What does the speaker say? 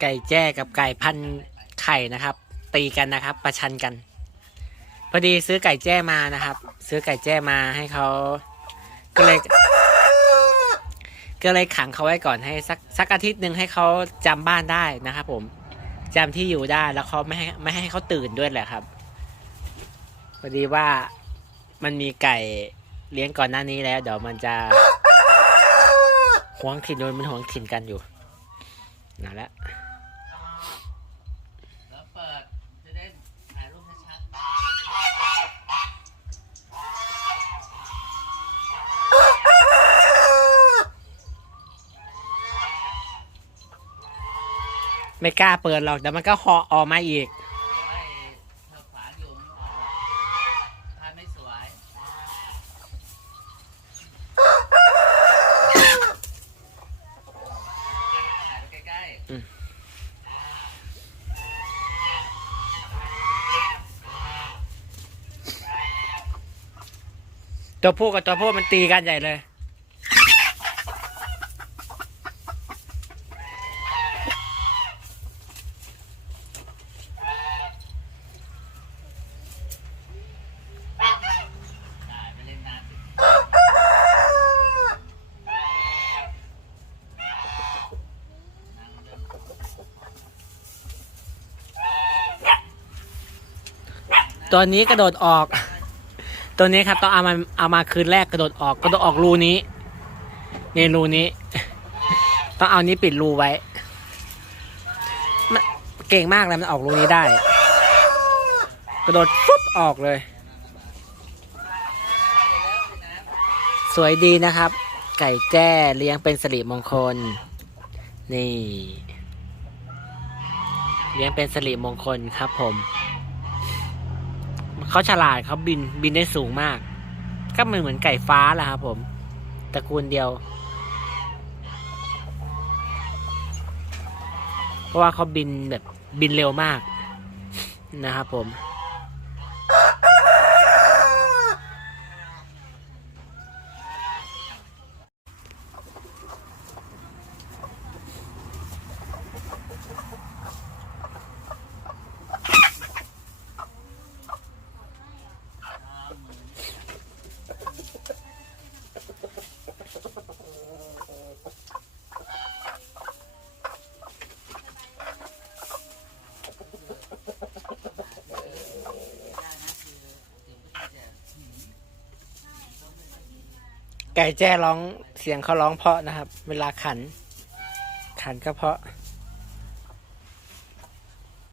ไก่แจ้กับไก่พันไข่นะครับ ตีกันนะครับ ประชันกัน พอดีซื้อไก่แจ้มานะครับ ซื้อไก่แจ้มาให้เขาก็เลยก็เลยขังเขาไว้ก่อนให้สักสักอาทิตย์หนึ่งให้เขาจำบ้านได้นะครับผมจำที่อยู่ได้แล้วเขาไม่ให้ไม่ให้เขาตื่นด้วยแหละครับพอดีว่ามันมีไก่เลี้ยงก่อนหน้านี้แล้ว เดี๋ยวมันจะห่วงถิ่นโดนมันห่วงถิ่นกันอยู่นั่นแหละ แล้วเปิดจะได้ถ่ายรูปชัด ไม่กล้าเปิดหรอกเดี๋ยวมันก็เหาะออกมาอีกๆโอ้ยเธอขวางอยู่ไม่ออกหรอกภาพไม่สวย ถ่ายไปใกล้ๆตัวผู้กับตัวผู้มันตีกันใหญ่เลย ได้ไปเล่นน้ำสินั่งเดิน ตัวนี้กระโดดออก ตัวนี้ครับต้องเอามาเอามาคืนแรกกระโดดออกกระโดดออกรูนี้ในรูนี้ ต้องเอานี้ปิดรูไว้มันเก่งมากเลยมันออกรูนี้ได้ กระโดดฟุ๊บออกเลย สวยดีนะครับ ไก่แจ้เลี้ยงเป็นสิริมงคล นี่ เลี้ยงเป็นสิริมงคลครับผม เขาฉลาดเขาบินบินได้สูงมาก ก็มันเหมือนไก่ฟ้าแหละครับผมตระกูลเดียว เพราะว่าเขาบินแบบบินเร็วมากนะครับผม ไก่แจ้ร้องเสียงเขาร้องเพราะนะครับ เวลาขัน ขันก็เพราะ